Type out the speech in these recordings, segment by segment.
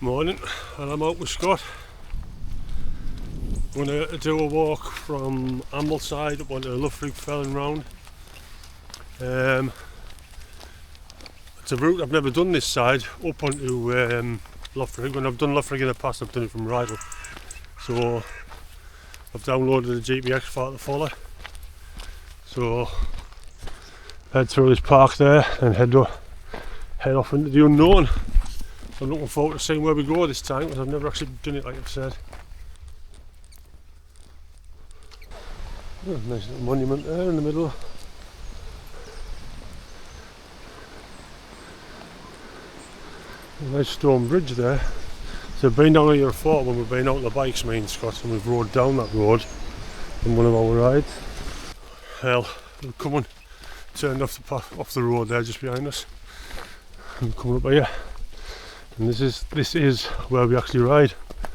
Morning, and I'm out with Scott. Going to do a walk from Ambleside up onto Loughrigg Fell and round. It's a route I've never done this side, up onto Loughrigg. When I've done Loughrigg in the past, I've done it from Rydal. So I've downloaded the GPS file to follow. So head through this park there and head off into the unknown. I'm looking forward to seeing where we go this time, because I've never actually done it like I've said. Oh, nice little monument there in the middle. A nice stone bridge there. So we've been down here before when we've been out on the bikes, me and Scott, and we've rode down that road on one of our rides. Well, we're coming, turned off the road there just behind us. And we're coming up here. And this is where we actually ride.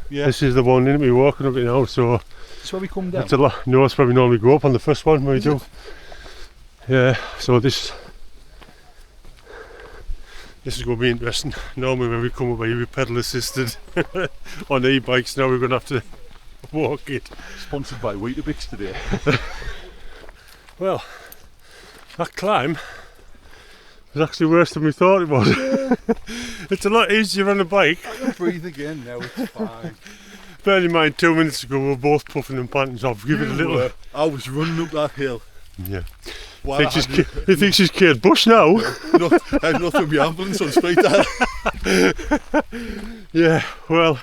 Yeah. This is the one in we're walking up it now, so this is where we come down. It's a lot. No, it's probably normally go up on the first one when we do. Yeah, so this is going to be interesting. Normally when we come up here we pedal assisted on e-bikes, now we're going to have to walk it. Sponsored by Weetabix today. Well, that climb was actually worse than we thought it was. Yeah. It's a lot easier on a bike. I can breathe again now, it's fine. Bear in mind, 2 minutes ago we were both puffing and panting, so I've given it a little. I was running up that hill. Yeah. He thinks he's Kate Bush now. I've not from the ambulance on straight down. Yeah, well.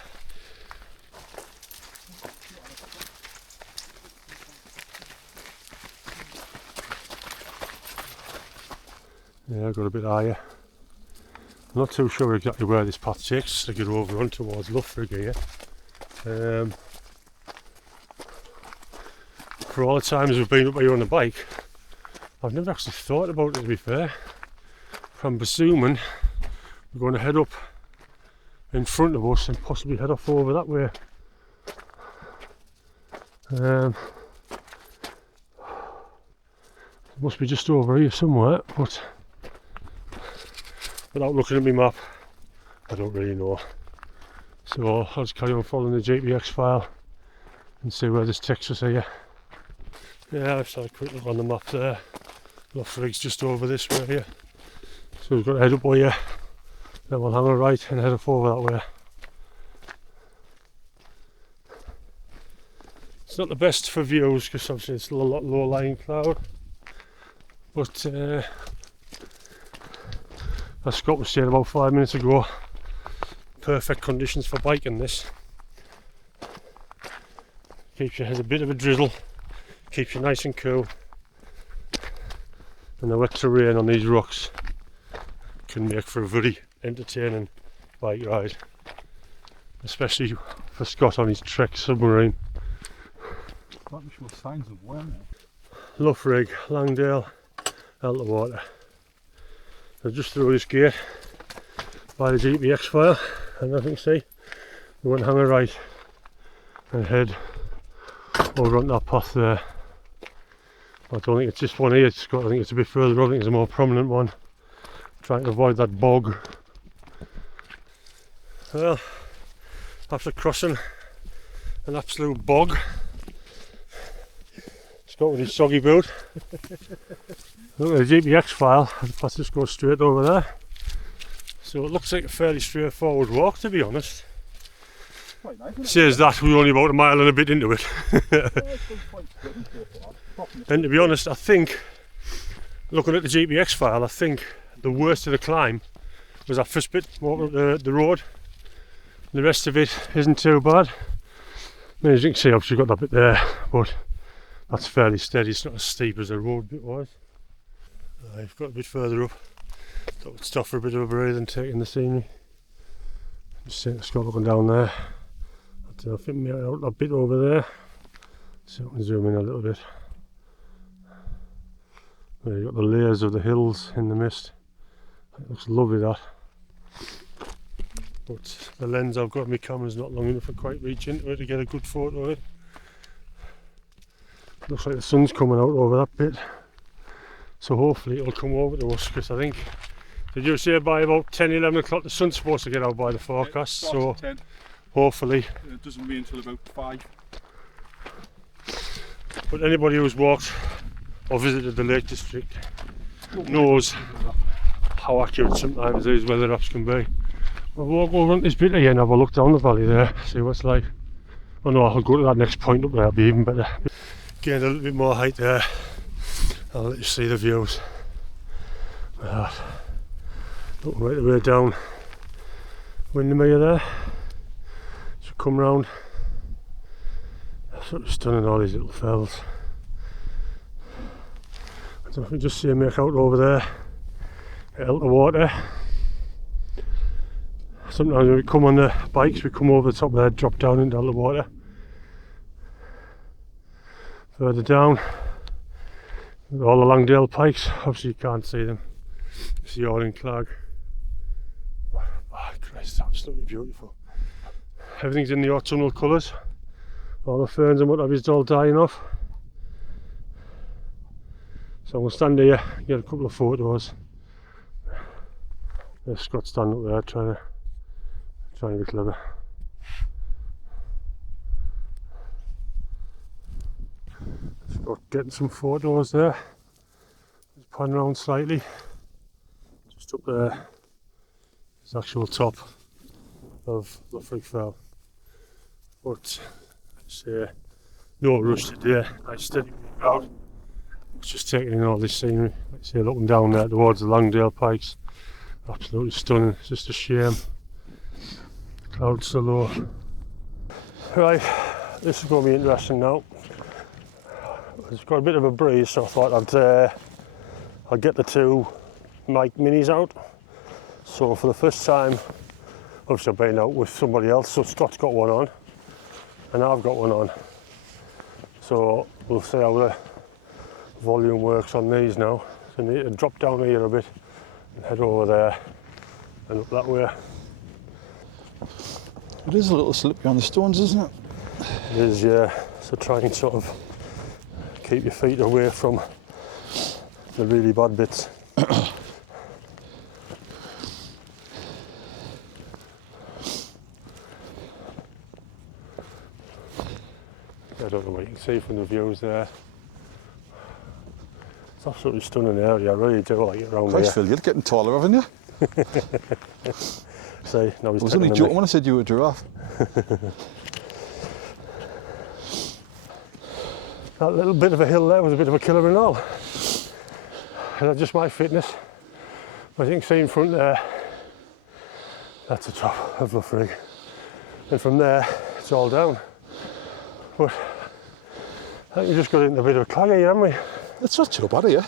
Yeah, I got a bit higher. I'm not too sure exactly where this path takes to get over on towards Loughrigg here. For all the times we've been up here on a bike, I've never actually thought about it, to be fair. I'm presuming we're going to head up in front of us and possibly head off over that way. It must be just over here somewhere, but without looking at my map, I don't really know. So I'll just carry on following the GPX file and see where this takes us here. Yeah, I've had a quick look on the map there. Loughrigg's just over this way here. So we've got to head up here, then we'll hang a right and head off over that way. It's not the best for views because obviously it's a lot low-lying cloud. But as Scott was saying about 5 minutes ago, perfect conditions for biking this. Keeps your head a bit of a drizzle, keeps you nice and cool, and the wet terrain on these rocks can make for a very entertaining bike ride, especially for Scott on his Trek submarine. Loughrigg, Langdale, out the water. So just through this gate by the GPX file, and I think see we went hang a right and head over on that path there. I don't think it's this one here, Scott. I think it's a bit further up. I think it's a more prominent one. Trying to avoid that bog. Well, after crossing an absolute bog, Scott with his soggy boot. Look at the GPX file, the path just goes straight over there. So it looks like a fairly straightforward walk, to be honest. Quite nice, says that we're only about a mile and a bit into it. And to be honest, I think, looking at the GPX file, I think the worst of the climb was that first bit, walking up the road. The rest of it isn't too bad. I mean, as you can see, obviously you've got that bit there, but that's fairly steady. It's not as steep as the road bit was. I've got a bit further up. Thought we'd stop for a bit of a breathe and take in the scenery. Just seeing Scott looking down there. I think we out a bit over there. So I can zoom in a little bit. There you've got the layers of the hills in the mist. It looks lovely, that. But the lens I've got on my camera's not long enough to quite reach into it to get a good photo of it. Looks like the sun's coming out over that bit. So hopefully it'll come over to us, because I think Did you say by about 10, 11 o'clock the sun's supposed to get out by the forecast? So 10. hopefully. It doesn't rain until about 5. But anybody who's walked or visited the Lake District knows how accurate sometimes these weather apps can be. I'll walk over on this bit again, have a look down the valley there, see what it's like. Oh no, I'll go to that next point up there, it'll be even better. Gained a little bit more height there. I'll let you see the views. Looking right the way down Windermere there. So come round. Absolutely stunning, all these little fells. I don't know if you just see them make out over there. Get out the water. Sometimes when we come on the bikes, we come over the top there, drop down into the water. Further down, all the Langdale pikes. Obviously you can't see them. You see all in Clag. Oh Christ, absolutely beautiful. Everything's in the autumnal colours. All the ferns and what have you, it's all dying off. So we'll stand here, get a couple of photos. There's Scott standing up there trying to be clever. Scott getting some photos there. Just pan around slightly. Just up there is the actual top of Loughrigg Fell. But say no rush today, nice steady walk out. It's just taking in all this scenery. Like I say, looking down there towards the Langdale pikes. Absolutely stunning, it's just a shame. The clouds so low. Right, this is going to be interesting now. It's got a bit of a breeze, so I thought I'd get the two mic minis out. So for the first time, obviously I've been out with somebody else, so Scott's got one on and I've got one on. So we'll see how the volume works on these now. So I need to drop down here a bit and head over there and up that way. It is a little slippery on the stones, isn't it? It is, yeah. So try and sort of keep your feet away from the really bad bits. I don't know what you can see from the views there. It's absolutely stunning area, I really do like it around Christ, here. Phil, you're getting taller, haven't you? See, now he's I was taking only the joking mic. when I said you were a giraffe. That little bit of a hill there was a bit of a killer and all. And that's just my fitness. As you can see in front there, that's the top of Loughrigg. And from there, it's all down. But I think we just got into a bit of a clag here, haven't we? It's not too bad here.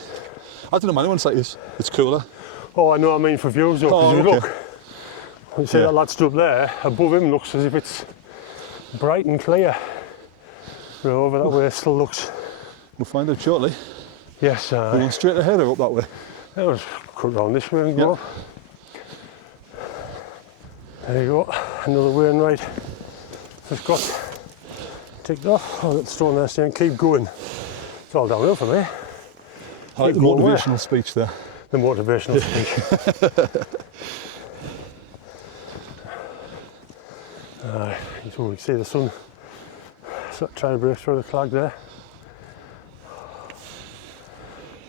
I don't know many ones like this. It's cooler. Oh, I know what I mean for views though, because Oh, you okay. look, you see that lad stood up there, above him looks as if it's bright and clear. You know, over that way it still looks. We'll find out shortly. Yes, We're going straight ahead or up that way? I'll just cut round this way and go up. There you go, another way and right. Just got ticked off. Oh, that stone there saying keep going. It's all downhill for me. I like the Keep going where? motivational speech there. The motivational speech. You can see the sun trying to break through the clag there.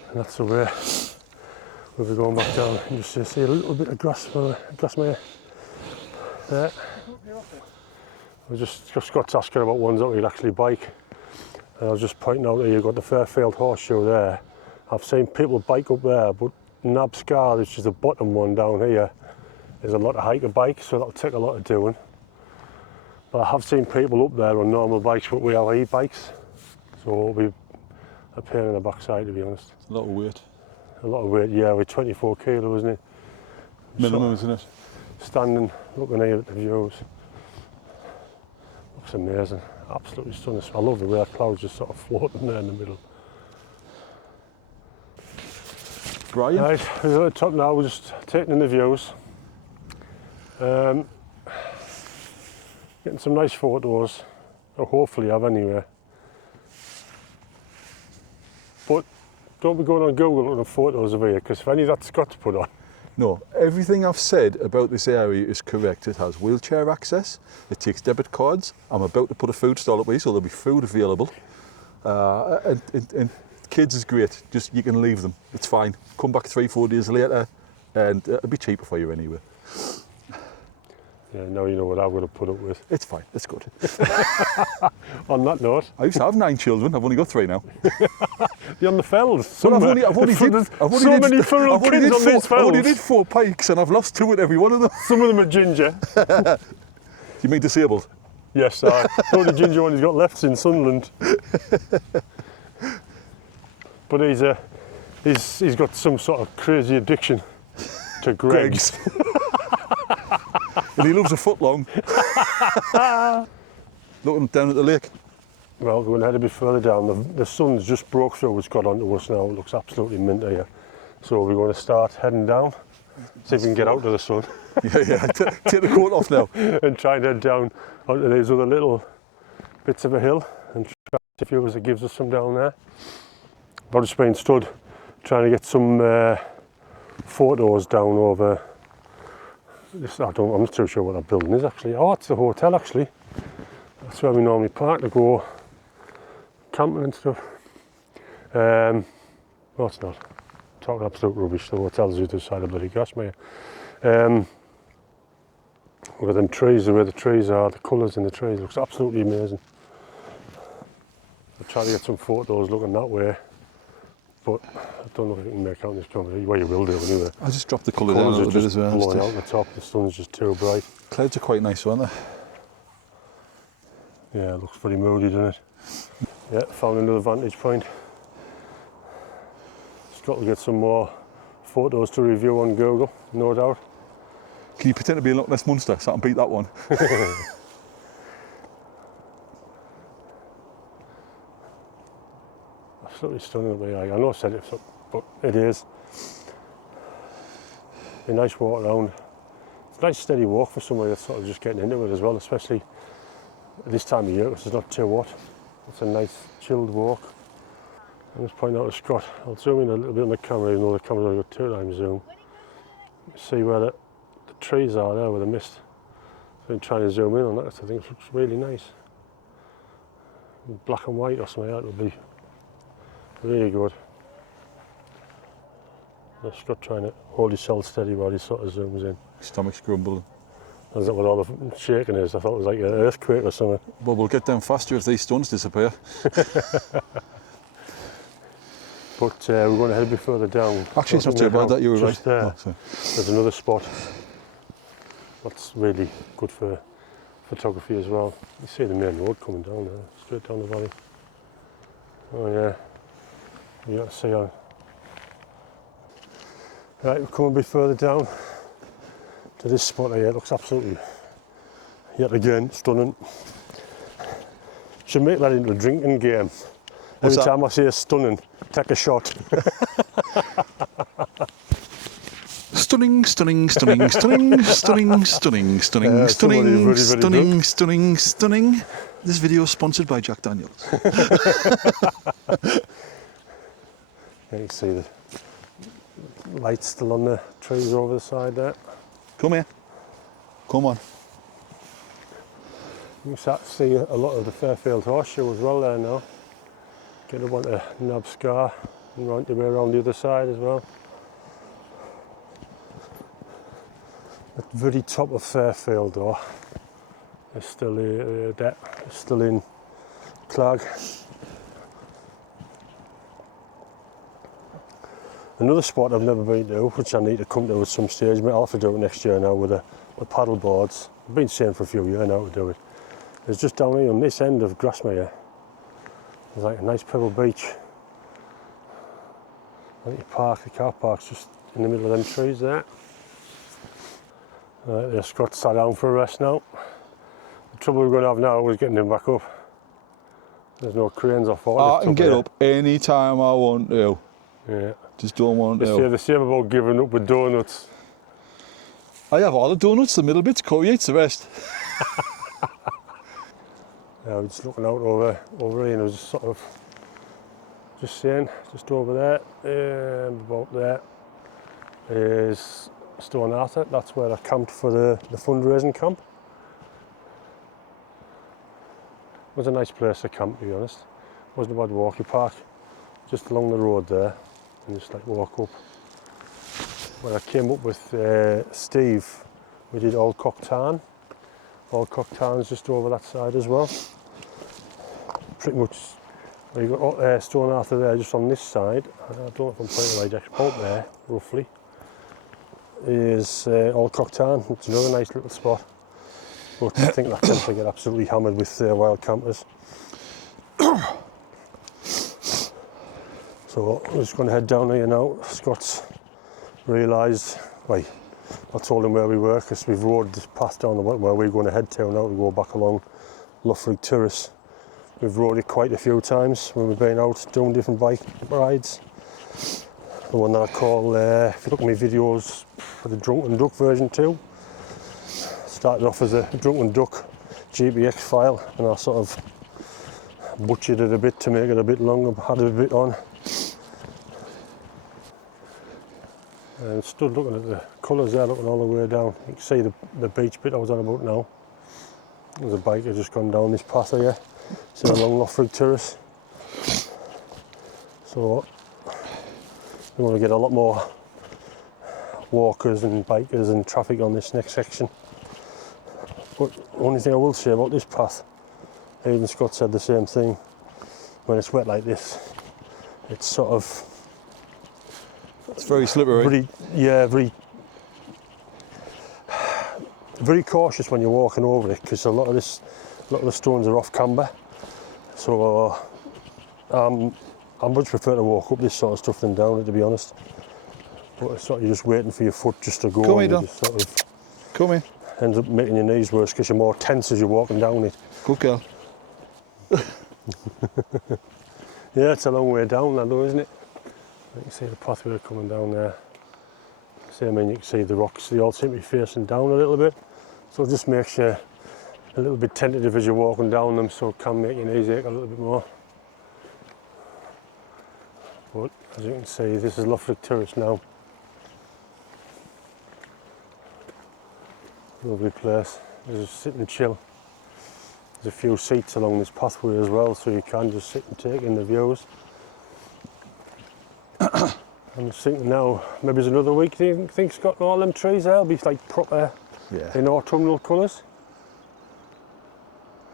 And that's the way we'll be going back down. And just see a little bit of grassmere there. I just got asking about ones that we could actually bike. And I was just pointing out that you've got the Fairfield Horseshoe there. I've seen people bike up there, but Nab Scar, which is the bottom one down here, is a lot of hiker bikes, so that'll take a lot of doing. But I have seen people up there on normal bikes, but we have e-bikes, so it'll be a pain in the backside, to be honest. It's a lot of weight. A lot of weight, yeah, with 24 kilo, isn't it? Minimum, isn't it? Standing, looking here at the views. Looks amazing, absolutely stunning. I love the way the clouds just sort of floating there in the middle. Brian? Right, we're at the top now, we're just taking in the views. Getting some nice photos, or hopefully have anyway. But don't be going on Google looking at photos of here, because if any of that Scott's put on, No, everything I've said about this area is correct. It has wheelchair access, it takes debit cards. I'm about to put a food stall up here, so there'll be food available. And kids is great, just you can leave them, it's fine. Come back 3-4 days later and it'll be cheaper for you anyway. Yeah, now you know what I'm going to put up with. It's fine, it's good. On that note, I used to have 9 children, I've only got 3 now. you're on the fells. But I've only did many feral kids on these I've only fells. did 4 pikes and I've lost 2 at every one of them. Some of them are ginger. You mean disabled? Yes, the only ginger one he's got left's in Sunderland. But he's got some sort of crazy addiction to Greggs. And he loves a foot long. Looking down at the lake. Well, we're going to head a bit further down. The sun's just broke through, it's got onto us now. It looks absolutely mint here. So we're going to start heading down, see if we can get out of the sun. Yeah. Take the coat off now. And try and head down onto these other little bits of a hill and try to see if it was that gives us some down there. I've just been stood trying to get some photos down over this. I'm not too sure what that building is actually. Oh, it's a hotel actually. That's where we normally park to go camping and stuff. No, it's not. Talking absolute rubbish. The hotel's the other side of bloody Grasmere. Look at them trees, the way the trees are, the colours in the trees, looks absolutely amazing. I'll try to get some photos looking that way, but I don't know if you can make out in this camera. Well, you will do anyway. I just dropped the colour down a little bit as well. Blowing out the top, the sun's just too bright. Clouds are quite nice, aren't they? Yeah, it looks pretty moody, doesn't it? Yeah, found another vantage point. Just got to get some more photos to review on Google, no doubt. Can you pretend to be a Loch Ness Monster so I can beat that one? Absolutely stunning. I know I said it, but it is. A nice walk around. It's a nice steady walk for somebody that's sort of just getting into it as well, especially at this time of year because it's not too hot. It's a nice chilled walk. I'll just point out to Scott. I'll zoom in a little bit on the camera, even though the camera's only got 2x zoom. See where the trees are there with the mist. I've been trying to zoom in on that. I think it looks really nice. Black and white or something like that would be really good. Scott trying to hold himself steady while he sort of zooms in. Stomach's grumbling. Is that what all the shaking is? I thought it was like an earthquake or something. Well, we'll get down faster if these stones disappear. But we're going to head a bit further down. Actually, it's not too bad that you were right. Just there, there's another spot that's really good for photography as well. You see the main road coming down there, straight down the valley. Oh yeah, you got to see how. Right, we're coming a bit further down to this spot here. It looks absolutely, yet again, stunning. Should make that into a drinking game. Every time I see a stunning, take a shot. Stunning, stunning, stunning, stunning, stunning, stunning, stunning, stunning, stunning, stunning, stunning. This video is sponsored by Jack Daniels. You can see the lights still on the trees over the side there. Come here. Come on. You can see a lot of the Fairfield horseshoe as well there now. Get up onto Nab Scar and right the way around the other side as well. At the very top of Fairfield though is still in Clag. Another spot I've never been to, which I need to come to at some stage, I'll have to do it next year now with the paddle boards. I've been saying for a few years now to do it. It's just down here on this end of Grasmere. There's like a nice pebble beach. I think the car park's just in the middle of them trees there. Right, there's Scott sat down for a rest now. The trouble we're going to have now is getting him back up. There's no cranes or forklifts. I can get up any time I want to. Yeah. Just don't want to. They say the same about giving up with donuts. I have all the donuts, the middle bits, Corey eats the rest. Yeah, we're just looking out over here and I was just sort of just saying, just over there, about there is Stone Arthur. That's where I camped for the fundraising camp. It was a nice place to camp, to be honest. It wasn't a bad walk. You park just along the road there and just like walk up. When I came up with Steve, we did Old Cock Tarn. Old Cock Tarn's just over that side as well. Pretty much, well, you've got Stone Arthur there just on this side. I don't know if I'm pointing right, actually, about there, roughly, is Old Cock Tarn. It's another nice little spot. But I think that tends to get absolutely hammered with wild campers. So I'm just going to head down here now. Scott's realised, I told him where we were because we've rode this path down where we're going to head to now to go back along Loughrigg Terrace. We've rode it quite a few times when we've been out doing different bike rides. The one that I call, if you look at my videos for the Drunken Duck version 2, started off as a Drunken Duck GPX file and I sort of butchered it a bit to make it a bit longer, added a bit on. And stood looking at the colours there, looking all the way down. You can see the beach bit I was on about now. There's a biker just gone down this path here. It's along Loughrigg Terrace. So we want to get a lot more walkers and bikers and traffic on this next section. But the only thing I will say about this path, even Scott said the same thing, when it's wet like this, it's sort of... It's very slippery. Very cautious when you're walking over it because a lot of the stones are off camber. So I much prefer to walk up this sort of stuff than down it, to be honest. But it's sort of you're just waiting for your foot just to go. Come and here, you just sort of come here. Ends up making your knees worse because you're more tense as you're walking down it. Good girl. Yeah, it's a long way down that though, isn't it? You can see the pathway coming down there. Same and you can see the rocks, they all seem to be facing down a little bit. So it just makes you a little bit tentative as you're walking down them, so it can make your knees ache a little bit more. But as you can see, this is Loughrigg Terrace now. Lovely place. Just sit and chill. There's a few seats along this pathway as well, so you can just sit and take in the views. I'm just thinking now, maybe it's another week. Do you think Scott, all them trees there will be like proper in autumnal colours?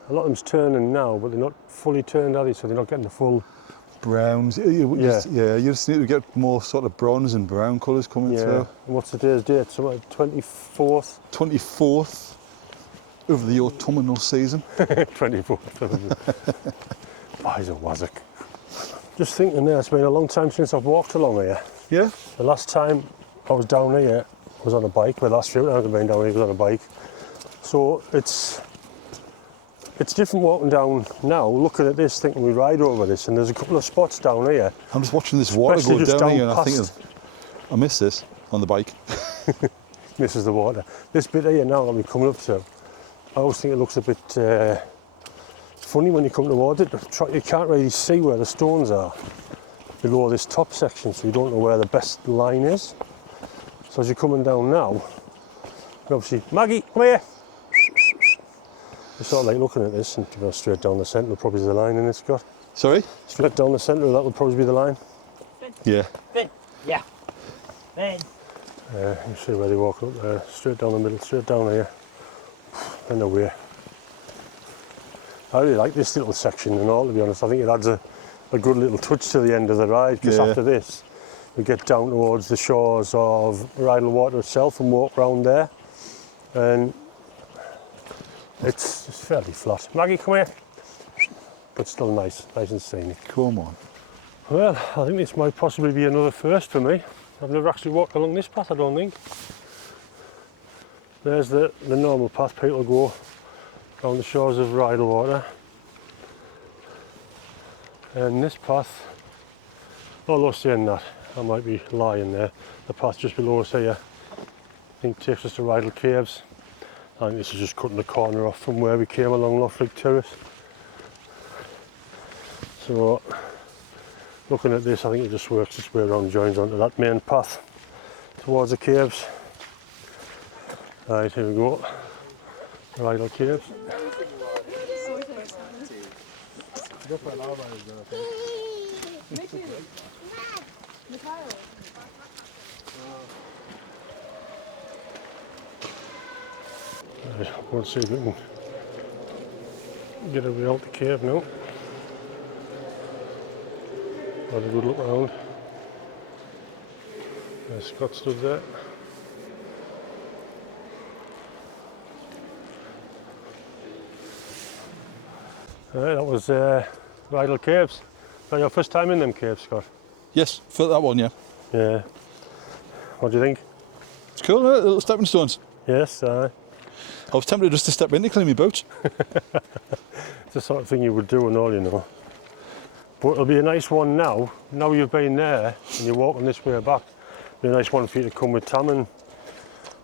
A lot of them's turning now, but they're not fully turned, are they? So they're not getting the full browns. You just need to get more sort of bronze and brown colours coming through. And what's today's date? So 24th? 24th of the autumnal season. 24th. Eyes of Wazzock. Just thinking there, it's been a long time since I've walked along here. Yeah? The last time I was down here was on a bike. Well, the last few times I've been down here was on a bike. So it's different walking down now, looking at this, thinking we ride over this, and there's a couple of spots down here. I'm just watching this water go down here and I think I miss this on the bike. Misses the water. This bit here now that we're coming up to, I always think it looks a bit funny when you come towards it. You can't really see where the stones are below this top section, so you don't know where the best line is. So as you're coming down now, obviously, Maggie, come here! You're sort of like looking at this, and if you go straight down the centre, will probably be the line in it, Scott. Sorry? Straight down the centre, that will probably be the line. Yeah. Yeah. You see where they walk up there, straight down the middle, straight down here, and away. I really like this little section and all, to be honest. I think it adds a good little touch to the end of the ride, because after this, we get down towards the shores of Rydal Water itself and walk round there. And it's fairly flat. Maggie, come here. But still nice and scenic. Come on. Well, I think this might possibly be another first for me. I've never actually walked along this path, I don't think. There's the normal path people go down the shores of Rydal Water. And this path, although saying that, I might be lying there. The path just below us here, I think takes us to Rydal Caves. I think this is just cutting the corner off from where we came along Loughrigg Terrace. So, looking at this, I think it just works its way around, joins onto that main path towards the caves. Right, here we go. Rydal Caves. Right, we'll see if we can get a way out the cave now. Have a good look around. There's Scott stood there. Right, that was Rydal Caves. Is that your first time in them caves, Scott? Yes, for that one, yeah. Yeah. What do you think? It's cool, isn't it? Little stepping stones. Yes, I was tempted just to step in to clean my boots. it's the sort of thing you would do and all, you know. But it'll be a nice one now. Now you've been there and you're walking this way back. It'll be a nice one for you to come with Tam and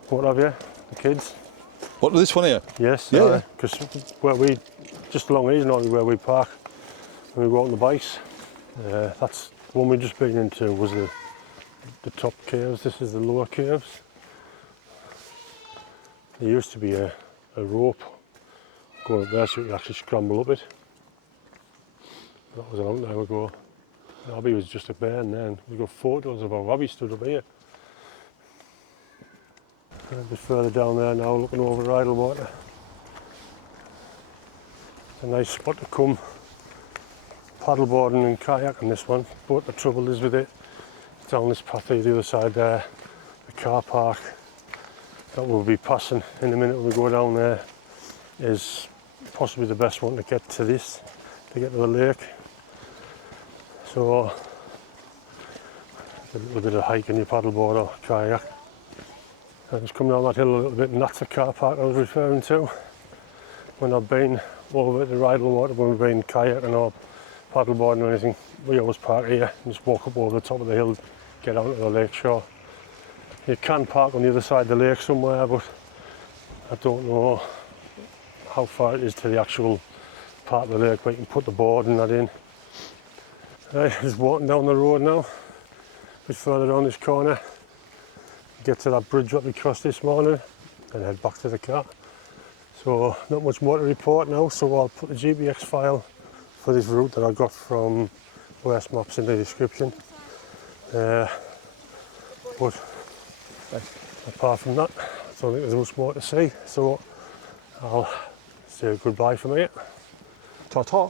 what have you, the kids. What, this one here? Yes, Yeah. because where we, just along here is normally where we park when we go out on the bikes. That's the one we've just been into was the top caves. This is the lower caves. There used to be a rope going up there so you could actually scramble up it. That was a long time ago. Abby was just up there and then we've got photos of how Abby stood up here. And a bit further down there now looking over Rydal water. It's a nice spot to come paddleboarding and kayaking this one, but the trouble is with it, down this path here, the other side there, the car park that we'll be passing in a minute when we go down there is possibly the best one to get to this, to get to the lake. So a little bit of hiking your paddleboard or kayak. I was coming down that hill a little bit and that's the car park I was referring to. When I've been over at the Rydal water, when we've been kayaking or paddleboarding or anything, we always park here and just walk up over the top of the hill, get out to the lake shore. You can park on the other side of the lake somewhere, but I don't know how far it is to the actual part of the lake where you can put the board and that in. Right, just walking down the road now, a bit further down this corner, get to that bridge that we crossed this morning and head back to the car. So not much more to report now, so I'll put the GPX file for this route that I got from West Maps in the description. But apart from that, I don't think there's much more to say, so I'll say goodbye from here. Ta-ta.